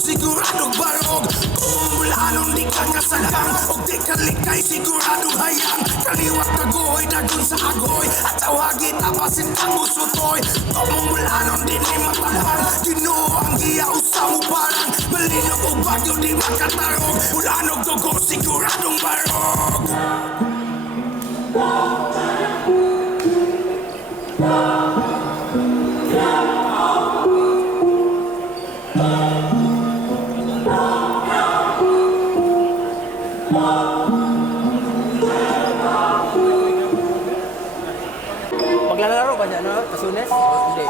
siguradong barog. Kung mulanon di ka kasagang o di ka likay siguradong hayang. Kaliwat tagoy dagon sa agoy at tawagin tapasin kang usutoy. Kung mulanon di ni matabang Ginoo ang giyaw sa mo parang malinog o bagyo di makatarog. Mulanog dugo siguradong barog. Maglalaro ba niya, no? Kasunes? Hindi.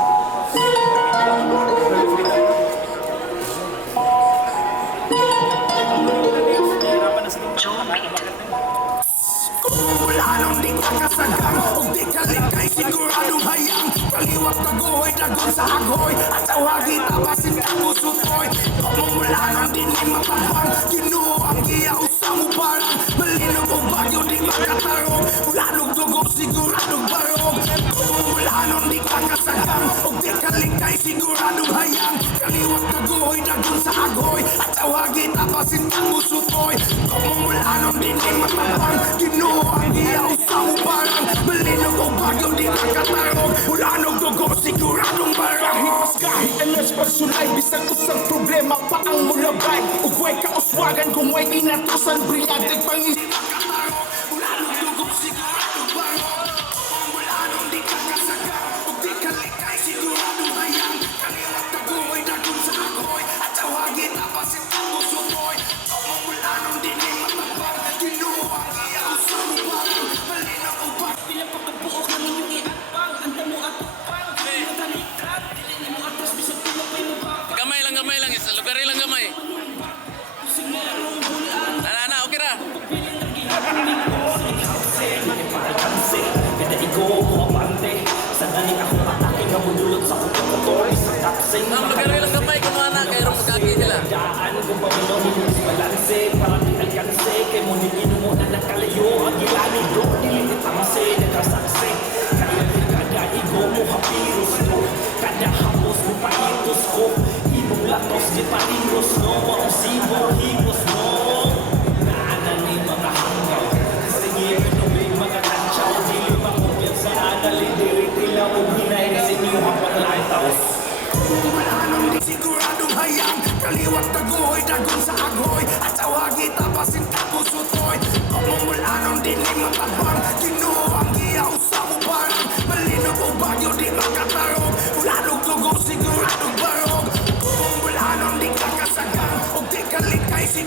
Kung mulanon di ka kasagang o di ka likay siguradong hayang. Kaliwat tagoy dagon sa agoy at tawagin tapasin kang usutoy. Kung mulanon di ni matabang Ginoo ang giyaw sa mo parang malinog o bagyo di makatarog. Mulanog dugo siguradong barog. Kung mulanon di ka kasagang o di ka likay siguradong hayang. Kaliwat tagoy dagon sa agoy at tawagin tapasin kang usutoy. Kung mulanon di ni matabang Ginoo ang giyaw sa mo parang malinog o bagyo di makatarog. Mulanog dugo siguradong barog. Kahit alas pagsulay, bisag usang problema pa ang mulabay. Ugway ka uswagan kung way inatusan, briyadig pangin. Mulanog dugo siguradong barog. Kung mulanon di ka kasagang o di ka likay siguradong hayang. Kaliwat tagoy dagon sa agoy at tawagin tapasin kang usutoy. Kung mulanon di ni matabang Ginoo ang giyaw sa mo parang malinog o bagyo. Bilang pagkabuok ng inyong iakpang, anda mo at upang. Matalikat, dilin mo atras, bisag pinapay mo pa. Gamay lang. Isa lugari lang gamay. Na, okay ra. Kada igo mo apante, sandali ako atake nga budulot sa kutokotoy sa taksing. Ang lugari lang gamay kumana kay ron magagi nila. Daan kung pamilong mo sa balanse, parang di alkanse, kay mo nilino mo na nakalayo, ang gilani do, dililit ang se, nagkasakse. Kaya kada igo mo hapiros ko, kada hapos mo paitos ko, ibong latos di patingros no, ang sibo higos no. Naanan ni mga hanggaw, sige pinubig mga kantsaw, dili makupyan sa analin, diri-tila o hinay, kasi niyo hapat lahat taos. Kung mulanon di siguradong hayang. Kaliwat tagoy dagon sa agoy at tawagin tapasin kang